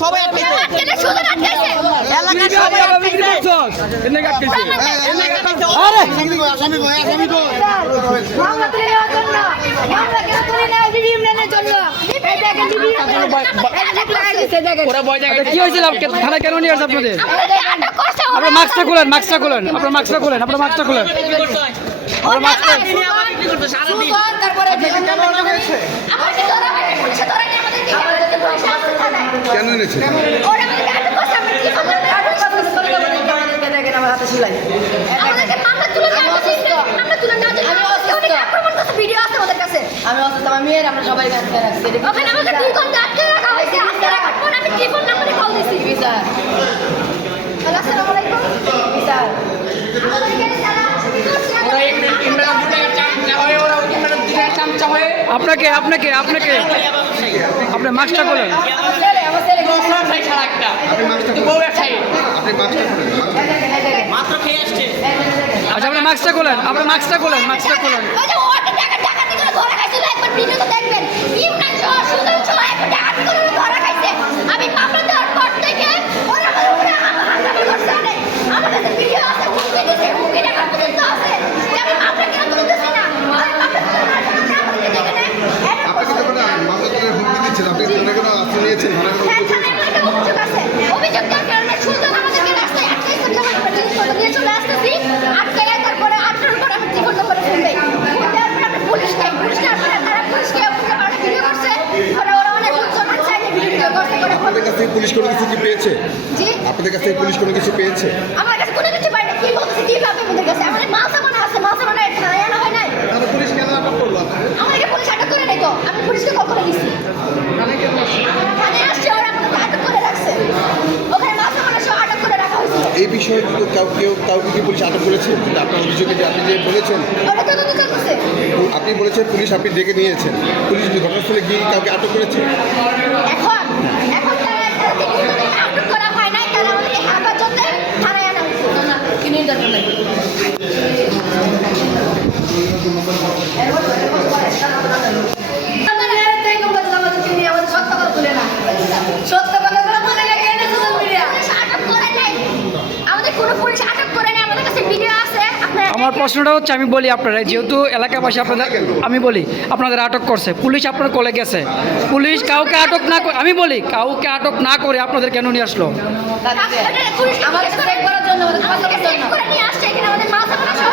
সবাই আটকাইছে সুজন আটকাইছে এলাকার সবাই আটকাইছে এনে আটকাইছে আরে আসামি তো মামলা তুলে নেওয়ার জন্য মামলা কেন তুলে নেওয়া বিবি ইমরানের জন্য এই দেখেন বিবি ওরা ভয় দেখায় কি হয়েছিল থানা কেন নিয়ে আসছে আপনাদের আপনারা মাস্কটা খুলেন আপনারা মাস্কটা খুলেন আপনারা মাস্কটা খুলেন তারপরে কেন এনেছে দেখেন আমার হাতে সেলাই আমি অসুস্থ আমার মেয়ের আমরা সবাই গাছ রাখছি আপনাকে আপনাকে আপনাকে আপনার মাস্কটা খুলেন আমার ছেলে আপনি মাস্কটা করেন আচ্ছা আপনার মাস্কটা খুলেন আপনার মাস্কটা খুলেন আমি মামলা দেওয়ার পর থেকে ওরা আমার হামলা করছে আমার কাছে ভিডিও আছে হুমকি টাকা পর্যন্ত আছে যে আমি মামলা কেন তুলতেছি না আমি মামলা আপনাকে তো মামলা করে হুমকি দিচ্ছেন আপনি থানা কেন আপনি নিয়েছেন অভিযোগ আছে অভিযোগ দেওয়ার কারণে সুলতান আমাদেরকে রাস্তায় আটকাই করতে হয় আমরা জিনিসপত্র দিয়ে চলে আসতেছি আটকাই তারপরে আটটার পর আমি জীবন করে ফেলবে তারপরে আমরা পুলিশকে তারা পুলিশকে ভিডিও করছে ওরা অনেক উচ্চমান চাইলে ভিডিও করতে করে আপনাদের কাছ থেকে পুলিশ কোনো কিছু কি পেয়েছে জি আপনাদের কাছ থেকে পুলিশ কোনো কিছু পেয়েছে আমার কাছে কোনো কিছু পাই না কি বলতেছে কি ভাবে আমাদের কাছে আমাদের মাল সামান আছে মাল সামান থানায় আনা হয় নাই তাহলে পুলিশ কেন আটক করলো আমাকে পুলিশ আটক করে নাই তো আমি পুলিশকে কল করে দিছি থানায় আসছে ওরা আমাকে আটক করে রাখছে ওখানে মাল সামান সব আটক করে রাখা হয়েছে এই বিষয়ে কিন্তু কাউকে কি পুলিশ আটক করেছে আপনার অভিযোগে যে আপনি যে বলেছেন ওরা তো চলতেছে আপনি বলেছেন পুলিশ আপনি ডেকে নিয়েছেন পুলিশ ঘটনাস্থলে গিয়ে কাউকে আটক করেছে এখন তারা আটক করা হয় নাই তারা আমাদেরকে হেফাজতে থানায় আনা হয়েছে না কিনে দরকার নাই আমাদের কোনো পুলিশ আটক করে নাই আমাদের কাছে ভিডিও আছে আমার প্রশ্নটা হচ্ছে আমি বলি আপনারা যেহেতু এলাকাবাসী আপনাদের আমি বলি আপনাদের আটক করছে পুলিশ আপনার কলে গেছে পুলিশ কাউকে আটক না করে আমি বলি কাউকে আটক না করে আপনাদের কেন নিয়ে আসলো আমাদের চেক করার জন্য আমাদের করে নিয়ে আসছে এখানে আমাদের মাথা সহ